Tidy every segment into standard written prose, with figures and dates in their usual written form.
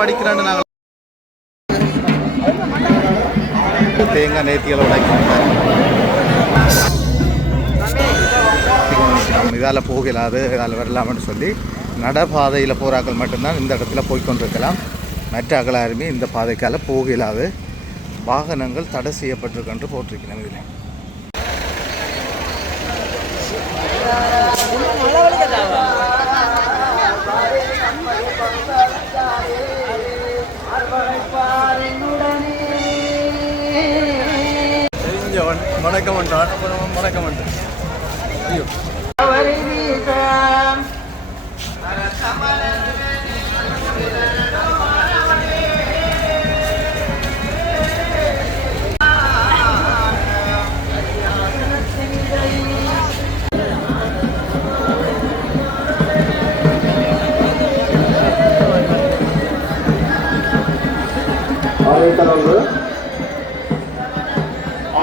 படிக்கிறேன்னு நாங்கள் தேங்காய் நேர்த்திகளை உடைக்கிறோம். இதால் போகலாது, இதால் வரலாம்னு சொல்லி நடப்பாதையில் போகிறாக்கள் மட்டும்தான் இந்த இடத்துல போய்கொண்டிருக்கலாம். மற்ற அகலாருமே இந்த பாதைக்கால போகலாது, வாகனங்கள் தடை செய்யப்பட்டிருக்கென்று போட்டிருக்கிறேன். இதில் வணக்கம் வணக்கம். ஐயோ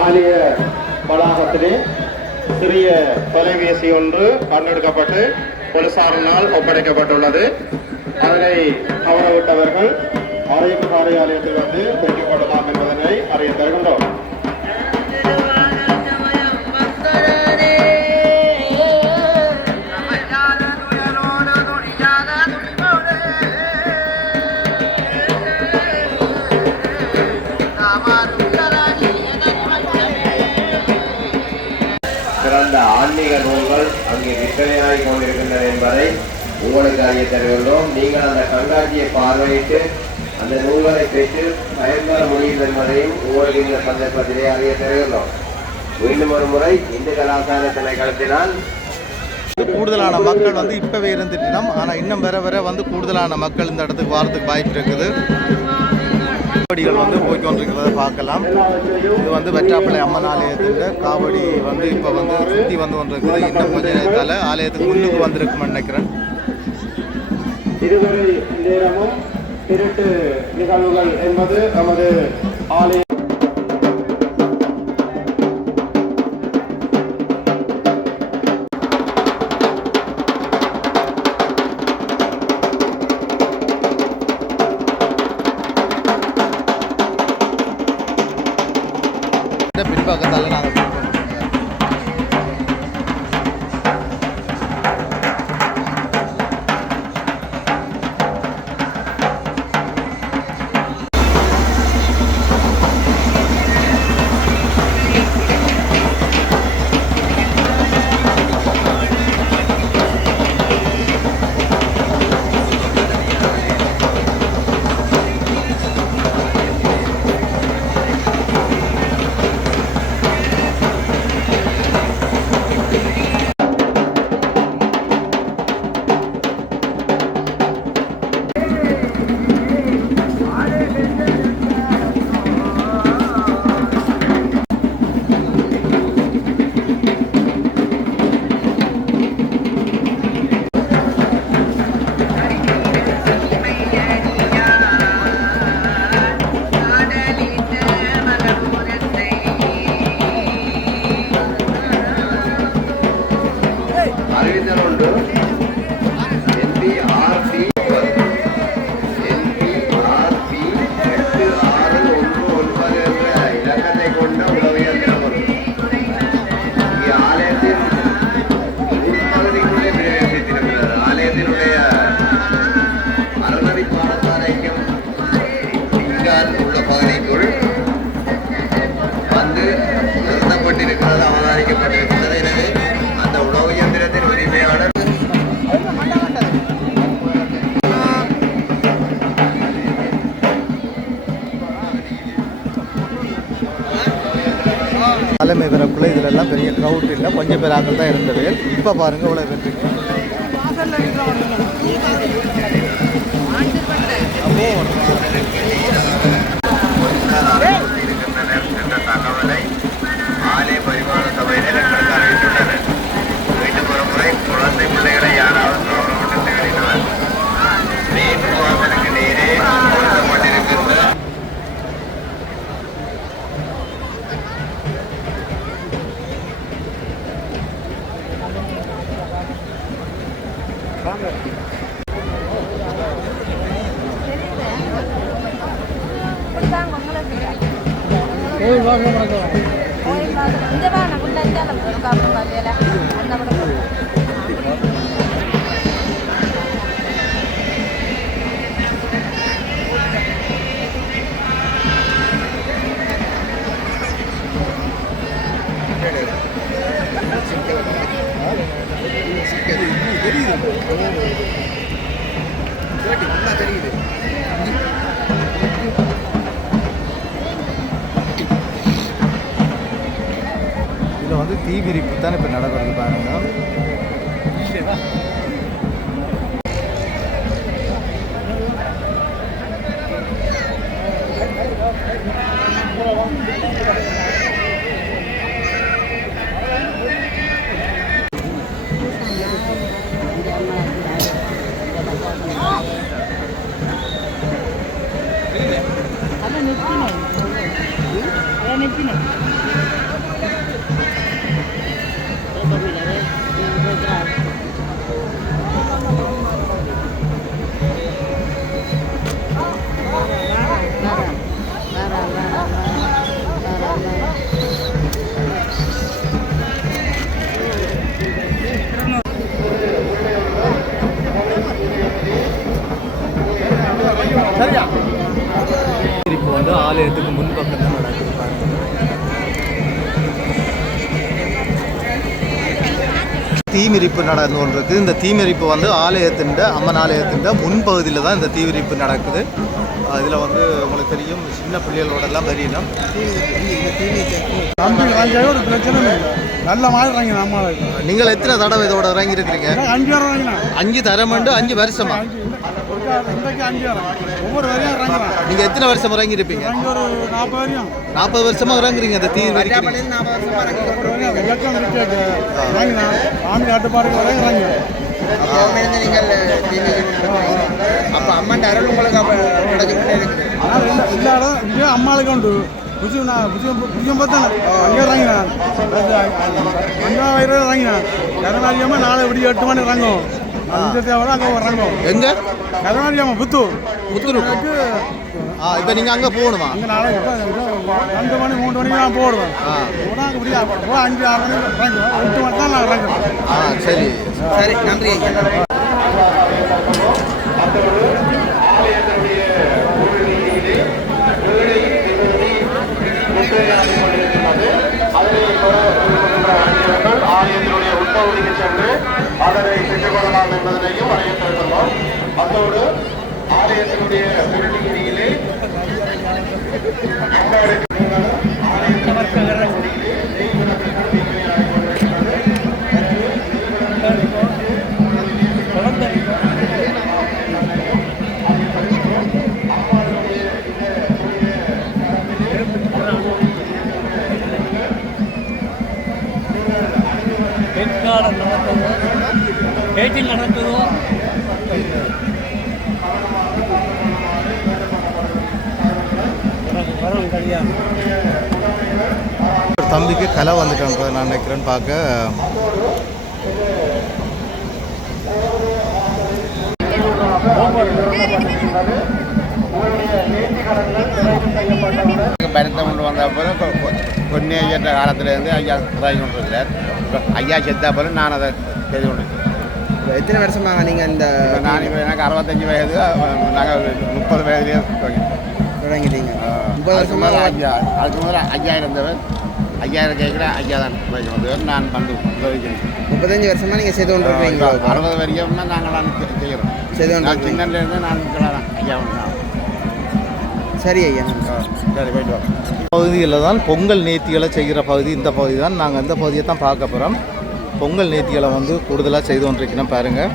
ஆலய வளாகத்திலே சிறிய தொலைபேசி ஒன்று கண்டெடுக்கப்பட்டு போலீசாரினால் ஒப்படைக்கப்பட்டுள்ளது. அதனை தவறவிட்டவர்கள் அறிவிப்பு காரியாலயத்தில் வந்து பெற்றுக்கொள்ளலாம் என்பதனை அறிய தருகின்றோம். சிறந்த ஆன்மீக நூல்கள் அங்கே விற்பனையாகிக் கொண்டிருக்கின்றன என்பதை உங்களுக்கு அறிய தருகின்றோம். நீங்கள் அந்த கண்காட்சியை பார்வையிட்டு அந்த நூல்களை பெற்று பயன்பெற முடியும் என்பதையும் உங்களுக்கு இந்த சந்தர்ப்பத்திலே அறிய தருகின்றோம். மீண்டும் ஒரு முறை இந்து கலாச்சார திணைக்களத்தினால் கூடுதலான மக்கள் வந்து இப்போவே இருந்துட்டோம். ஆனால் இன்னும் வர வர வந்து கூடுதலான மக்கள் இந்த இடத்துக்கு வாரத்துக்கு வாய்ப்பு இருக்குது. காவடிகள் வந்து போய்கொண்டிருக்கிறத பார்க்கலாம். இது வந்து வெற்றாப்பள்ளி அம்மன் ஆலயத்தில் காவடி வந்து இப்போ வந்து சுற்றி வந்து கொண்டிருக்குது. இன்னும் கொஞ்ச நேரத்தால் ஆலயத்துக்கு முன்னுக்கு வந்திருக்குன்னு நினைக்கிறேன். இதுவரை நேரமும் திருட்டு நிகழ்வுகள் என்பது நமது ஆலய பின்பக்கத்தால் நாங்கள் தலைமை வரக்குள்ள இதிலெல்லாம் பெரிய க்ரௌட் இல்லை, கொஞ்சம் பேர் ஆக்கள் தான் இருந்தது. இப்போ பாருங்கள் இவ்வளோ வெற்றி தகவலை ஆலய பரிமாண சபையில் எங்களுக்கு அறிவித்துள்ளனர். வீட்டுக்கு ஒரு முறை குழந்தை பிள்ளைகளை யாராவது கவனம் தேடினார். நேற்று வாசலுக்கு நேரே கொடுக்கப்பட்டிருக்கின்ற இதில் வந்து தீவிரிப்பு தான் இப்போ நடக்கிறது பாருங்க. இப்போ வந்து ஆலயத்துக்கு முன்பக்கம் தான் நடக்குது பாருங்க. தீமிரிப்பு நடந்து கொண்டிருக்கு. இந்த தீமிரிப்பு வந்து அம்மன் ஆலயத்தின் முன்பகுதியில் தான் இந்த தீவிரிப்பு நடக்குது. இதில் வந்து உங்களுக்கு தெரியும், சின்ன பிள்ளைகளோடலாம் தெரியணும். ஒரு பிரச்சனை இல்லை, நல்ல மாதிரி இறங்கி நம்ம. நீங்கள் எத்தனை தடவை இதோட இறங்கி இருக்கிறீங்க? 5 வாரம் இறங்கினா 5 தரமண்டு 5 வருஷமா? இன்றைக்கு 5 வாரம் ஒவ்வொரு வரையும் இறங்கலாம். நீங்கள் எத்தனை வருஷம் இறங்கி இருப்பீங்க? ஒரு 40 வரையும் 40 வருஷமா இறங்குறீங்க. இந்த தீ சாமி காட்டுப்பாடு வரை இறங்கி. அப்போ அம்மன் அருள் உங்களுக்கு கிடைச்சிக்கிட்டே இருக்குது. இல்லாத இங்கே அம்மாளுக்கு உண்டு. புஜம் பார்த்தானே அங்கே இறங்கினான். 5 வயது இறங்கினான். கருணாதியம்மா நாளை விடிய 8 மணி இறங்கும். அங்கே அங்கே இறங்கும். எங்க? கருணாதியம்மா புத்தூர். இப்போ நீங்கள் அங்கே போகணுமா? அங்கே நாளைக்கு 2 மணி 3 மணிக்கு நான் போடுவேன். போனால் அங்கே விடிய 5 6 மணி இறங்குவேன். 8 மணி தான் நான் இறங்குவேன். சரி சரி, நன்றி ஐயா. ஆலயத்தினுடைய உட்பகுதிக்கு சென்று அதனை பெற்றுக் கொள்ளலாம் என்பதனையும் வரையறுத்துள்ளோம். அதோடு ஆலயத்தினுடைய வீதியிலே தம்பிக்கு கலை வந்துட்டேன் நான் நினைக்கிறேன்னு பார்க்க. பரத்தம் கொண்டு வந்த அப்புறம் பொன்னி ஐயற்ற காலத்திலேருந்து ஐயா இதாகி கொண்டிருக்கிறார். ஐயா செத்த அப்புறம் நான் அதை செய்து கொண்டிருக்கிறேன். எத்தனை வருஷமாக நீங்கள் இந்த நான் இப்போ எனக்கு 65 வயது, நாங்கள் 30 வயதுலேயே தொடங்கிட்டீங்க? 30 வருஷமாக ஐயா. அதுக்கு முதல்ல ஐயா இருந்தவர் 5000 கேட்குற ஐயா தான் வந்தவர். நான் வந்து உதவிக்கிறேன். 35 வருஷமாக நீங்கள் செய்து கொண்டு இருக்கீங்க? 60 வரைக்கும் நாங்கள் செய்கிறோம். செய்து கொண்டு நான் சின்னலேருந்து நான் ஐயா ஒன்று. சரி ஐயா, சரி போயிட்டு வரோம். பகுதியில் தான் பொங்கல் நேர்த்திகளை செய்கிற பகுதி இந்த பகுதி தான். நாங்கள் அந்த பகுதியை தான் பார்க்க போகிறோம். பொங்கல் நேர்த்திகளை வந்து கூடுதலாக செய்து கொண்டிருக்கணும் பாருங்கள்.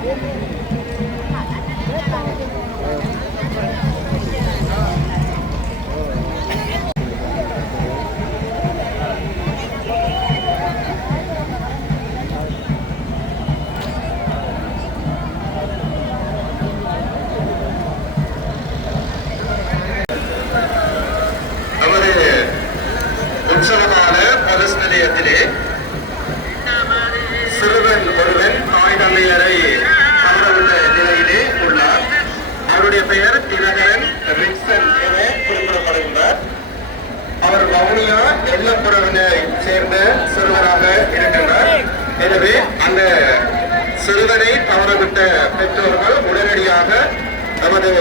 உற்சவமான பரிசு நிலையத்திலே சிறுவன் ஒருவன் தாய் தந்தையரை சிறுவனை தவறவிட்ட பெற்றோர்கள் உடனடியாக நமது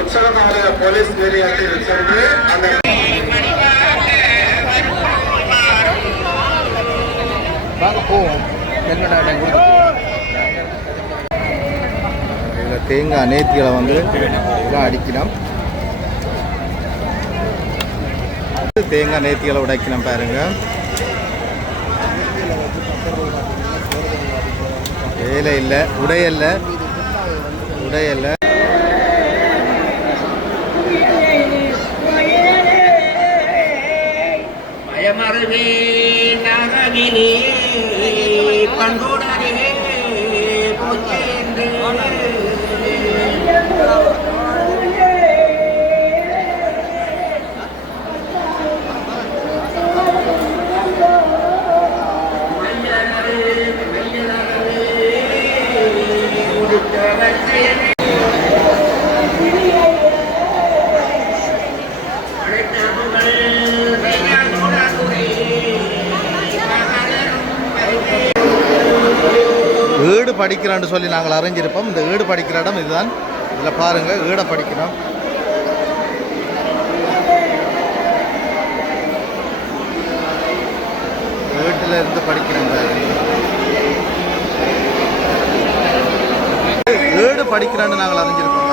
உற்சவகால போலீஸ் நிலையத்தில் சென்று அந்த இதில் தேங்காய் நேத்திகளை வந்து இதெல்லாம் அடிக்கலாம். தேங்காய் நேத்திகளை உடைக்கணும் பாருங்க. வேலை இல்லை, உடையல்ல. ஏடு படிக்கிறான்னு சொல்லி நாங்கள் அறிஞ்சிருப்போம். இந்த ஏடு படிக்கிற இடம் இதுதான். இதில் பாருங்கள், ஏடை படிக்கிறோம். ஏட்டில் இருந்து படிக்கிறோம். ஏடு படிக்கிறான்னு நாங்கள் அறிஞ்சிருப்போம்.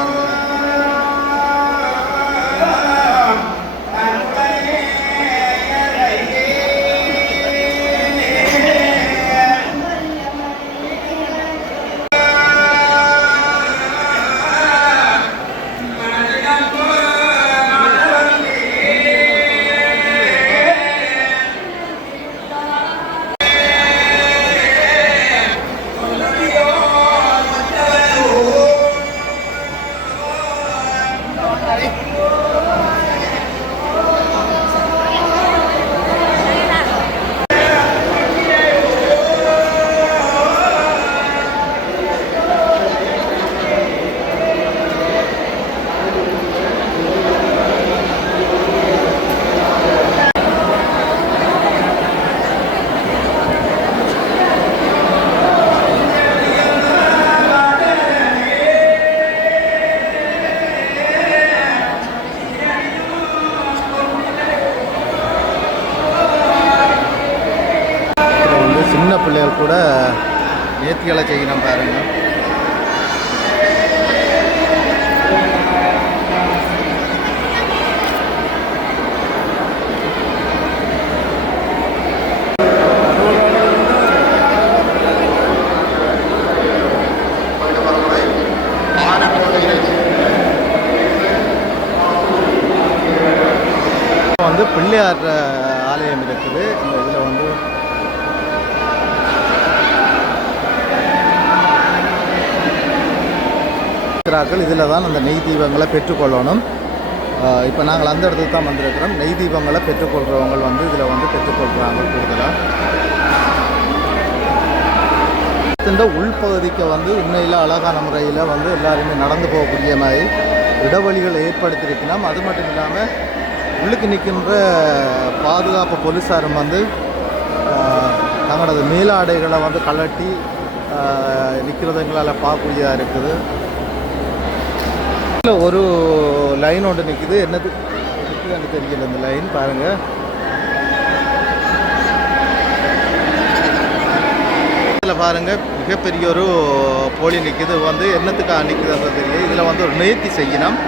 சின்ன பிள்ளைகள் கூட நேர்த்திகளை செய்யணும் பாருங்க. வந்து பிள்ளையார் ஆலயம் இருக்குது. இந்த இதில் வந்து இதில் தான் அந்த நெய் தீபங்களை பெற்றுக்கொள்ளணும். இப்போ நாங்கள் அந்த இடத்துக்கு தான் வந்திருக்கிறோம். நெய் தீபங்களை பெற்றுக்கொள்கிறவங்க வந்து இதில் வந்து பெற்றுக்கொள்கிறாங்க. கூடுதலாக இந்த உள்பகுதிக்கு வந்து உண்மையில் அழகான முறையில் வந்து எல்லாருமே நடந்து போகக்கூடிய மாதிரி இடவழிகள் ஏற்படுத்தியிருக்கணும். அது மட்டும் இல்லாமல் உள்ளுக்கு நிற்கின்ற பாதுகாப்பு போலீஸாரும் வந்து தங்களது மேலாடைகளை வந்து கலட்டி நிற்கிறதுங்களால் பார்க்கக்கூடியதாக இருக்குது. ஒரு லைன் ஒன்று நிற்குது. என்னது எனக்கு தெரியல இந்த லைன் பாருங்கள். இதில் பாருங்கள் மிகப்பெரிய ஒரு போலி நிற்குது. வந்து என்னத்துக்காக நிற்குதுன்றது தெரியல. இதில் வந்து ஒரு நேர்த்தி செய்யணும்.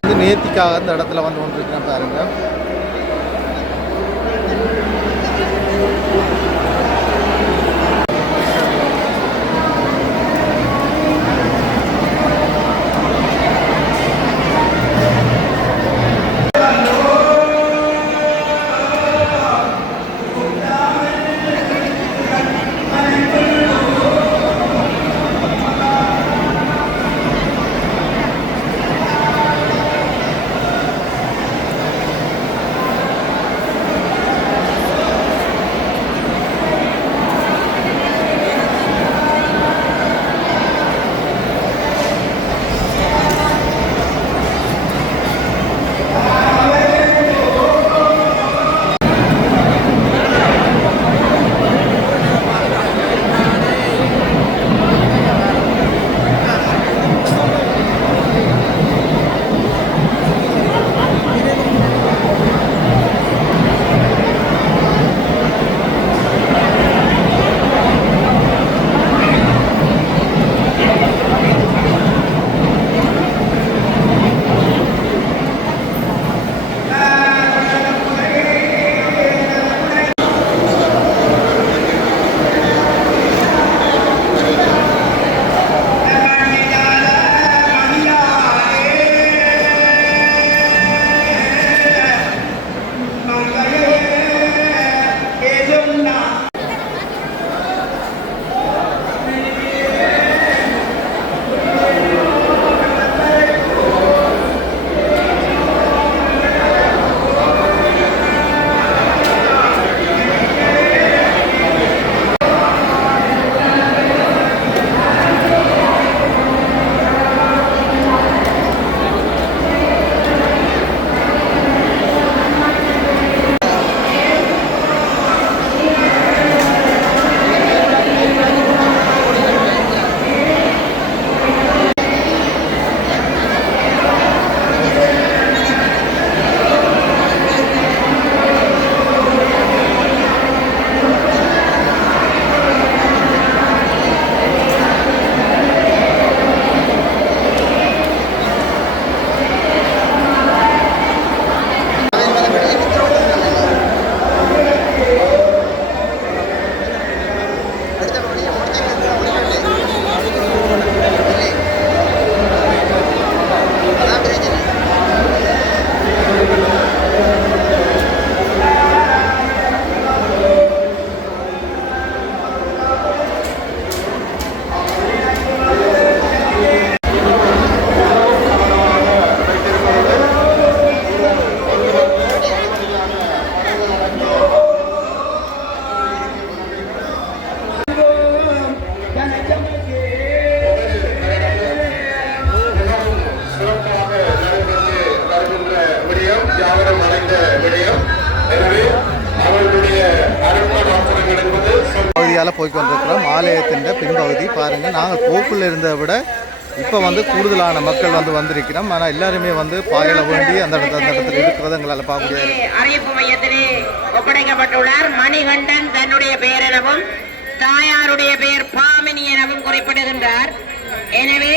வந்து நேர்த்திக்காக இந்த இடத்துல வந்து ஒன்று இருக்கிறேன் பாருங்கள். பின்னால் போய் கொண்டிருக்கிறோம். ஆலயத்தின் பின்பகுதி பாருங்கள், நாங்கள் போக்குள்ள இருந்ததை விட இப்போ வந்து கூடுதலான மக்கள் வந்து வந்திருக்கிறோம். ஆனால் எல்லாருமே வந்து பாயல வேண்டி அந்த இடத்துல இருக்கிறத எங்களால் பார்க்க முடியாது. அறிவிப்பு மையத்திலே ஒப்படைக்கப்பட்டுள்ளார். மணிகண்டன் தன்னுடைய பெயர் எனவும் தாயாருடைய பெயர் பாமினி எனவும் குறிப்பிடுகின்றார். எனவே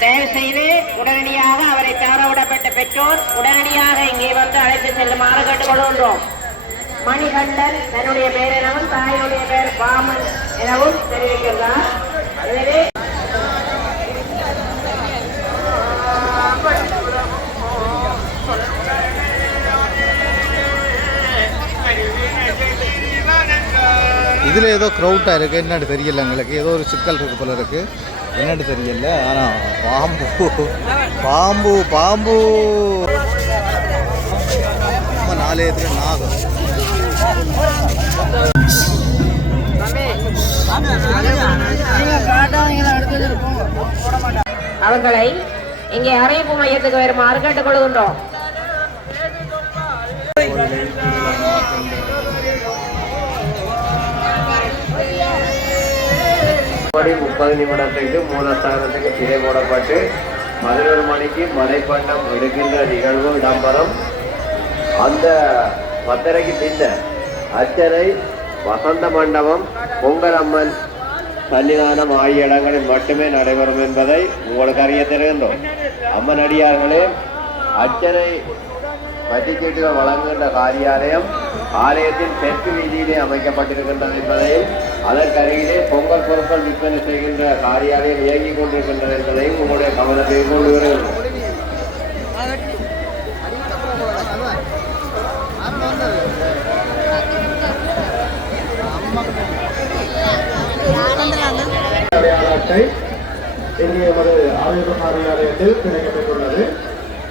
தயவு செய்து உடனடியாக அவரை தவறவிடப்பட்ட பெற்றோர் உடனடியாக இங்கே வந்து அழைத்து செல்லுமாறு கேட்டுக்கொள்கின்றோம். மணிகண்டன் தன்னுடைய பெயர் எனவும் தாயுடைய பெயர் பாமன் எனவும் தெரிவிக்கின்றார். எனவே இதில் ஏதோ க்ரௌட்டாக இருக்குது, என்னன்னு தெரியல எங்களுக்கு. ஏதோ ஒரு சிக்கல் இருக்குது போல இருக்குது, என்னன்னு தெரியல. ஆனால் பாம்பு பாம்பு பாம்பு நம்ம ஆலயத்தில் நாகம். அவர்களை இங்கே அறிவிப்பு மையத்துக்கு வருமாறு கேட்டுக்கொள்கின்றோம். 30 நிமிடத்துக்கு மூலஸ்தானத்துக்கு திரை போடப்பட்டு 11 மணிக்கு மலைப்பண்ணம் எடுக்கின்ற நிகழ்வு இடம்பெறும். அந்த 10:30க்கு பின்னர் அர்ச்சனை, வசந்த மண்டபம், பொங்கல் அம்மன் சன்னிதானம் ஆகிய இடங்களில் மட்டுமே நடைபெறும் என்பதை உங்களுக்கு அறிய தருகின்றோம். அம்மன் அடியார்களே, அர்ச்சனை வட்டிச்சீட்டுகள் வழங்குகின்ற காரியாலயம் ஆலயத்தின் தெற்கு வீதியிலே அமைக்கப்பட்டிருக்கின்றது என்பதையும், அதற்கருகிலே பொங்கல் பொருட்கள் விற்பனை செய்கின்ற காரியாலயம் இயங்கிக் கொண்டிருக்கின்றது என்பதையும் உங்களுடைய கவனத்தை கொண்டு வருகின்றோம். அடையாளத்தை இங்கே எமது ஆலய காரியாலயத்தில் கிடைக்கப்பட்டுள்ளது.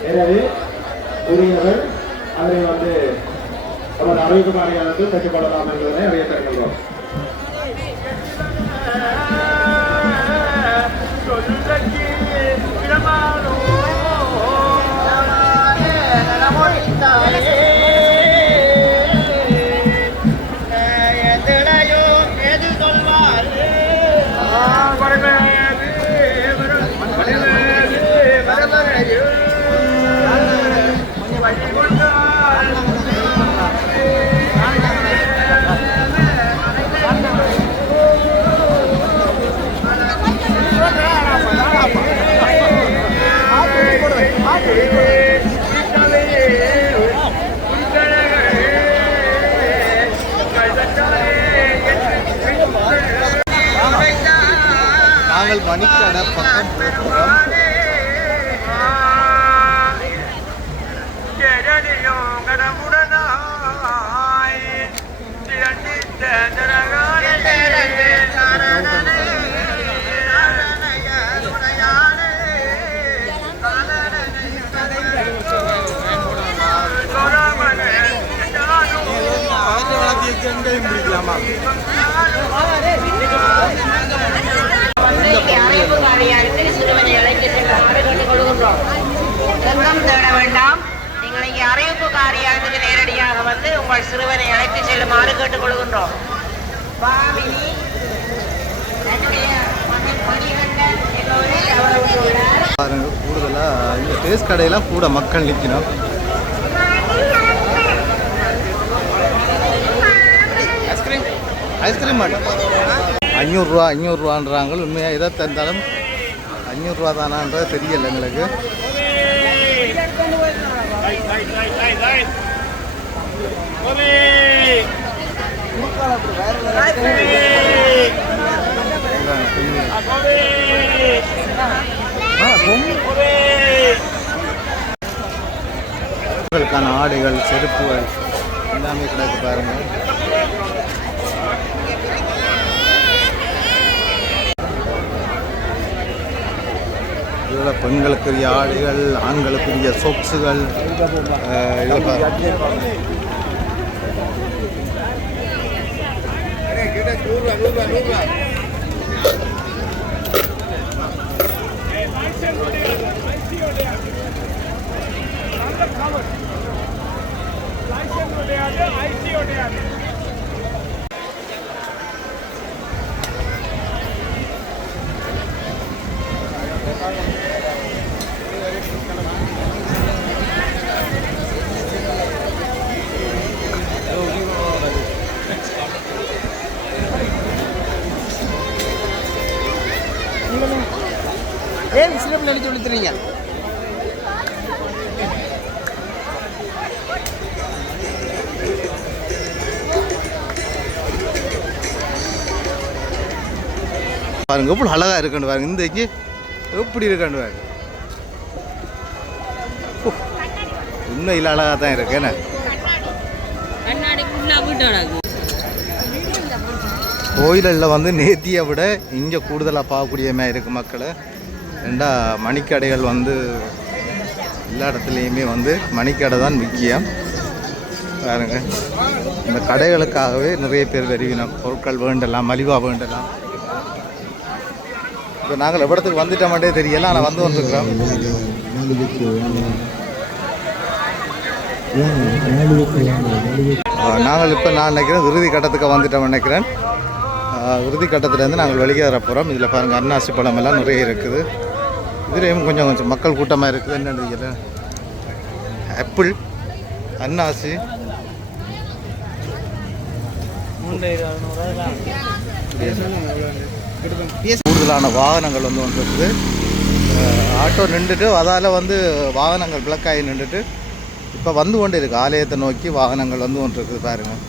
எனவே உரியவர் அதை வந்து நமது அறிவிப்பு காரியாலயத்தில் பெற்றுக்கொள்ளலாம் என்பதனை அறிய தருகின்றோம். நாங்கள் மணிக்கடை பக்கம் போகிறோம். அறிவிப்பு காரியாலயத்தில் சிறுவனை அழைத்து செல்லுமாறு கேட்டுக்கொள்கின்றோம். சொந்தம் தேட வேண்டாம். நீங்கள் இங்கே அறிவிப்பு காரியாலயத்துக்கு நேரடியாக வந்து உங்கள் சிறுவனை அழைத்து செல்லுமாறு கேட்டுக்கொள்கின்றோம். பாவினி தன்னுடைய மகன் மணிகண்டன் என்பவரை தவறவிட்டுள்ளார். பாருங்க, கூடுதலாக இந்த டேஸ்ட் கடையெல்லாம் கூட மக்கள் நிற்கணும். ஐஸ்கிரீம் மாட்டோம் 500 உண்மையாக எதை தந்தாலும் 500 தானான்றது தெரியல எங்களுக்கு. உங்களுக்கான ஆடைகள், செருப்புகள் எல்லாமே கிடக்கு பாருங்கள். இதில் பெண்களுக்குரிய ஆடைகள், ஆண்களுக்குரிய சொக்ஸுகள், ஏன் சிறப்பு நடிச்சு கொடுத்துறீங்க? பாருங்க எப்படி அழகாக இருக்குன்னு பாருங்க. இந்த இங்கே எப்படி இருக்கான்னு பாருங்க. இன்னும் இல்லை அழகாக தான் இருக்கு என்ன. கோயிலில் வந்து நேத்தியை விட இங்கே கூடுதலாக பார்க்கக்கூடியமே இருக்குது மக்களை. ரெண்டா மணிக்கடைகள் வந்து எல்லா இடத்துலையுமே வந்து மணிக்கடை தான் முக்கியம். பாருங்க இந்த கடைகளுக்காகவே நிறைய பேர் வருவினோம். பொருட்கள் வேண்டலாம், மலிவாக வேண்டலாம். இப்போ நாங்கள் எவ்வளோத்துக்கு வந்துட்டோமாட்டே தெரியல, ஆனால் வந்து வந்துருக்குறோம். நாங்கள் இப்போ நான் நினைக்கிறேன் இறுதி கட்டத்துக்கு வந்துட்டோம் நினைக்கிறேன். இறுதி கட்டத்துலேருந்து நாங்கள் வெளியேற போகிறோம். இதில் பாருங்கள் அன்னாசி பழம் எல்லாம் நிறைய இருக்குது. இதுலேயும் கொஞ்சம் கொஞ்சம் மக்கள் கூட்டமாக இருக்குது. என்னென்னு தெரியல, ஆப்பிள், அன்னாசி, கூடுதலான வாகனங்கள் வந்து வந்துருக்குது. ஆட்டோ நின்றுட்டு அதால் வந்து வாகனங்கள் பிளக்காகி நின்றுட்டு இப்போ வந்து கொண்டு இருக்குது. ஆலயத்தை நோக்கி வாகனங்கள் வந்து கொண்டு இருக்குது பாருங்கள்.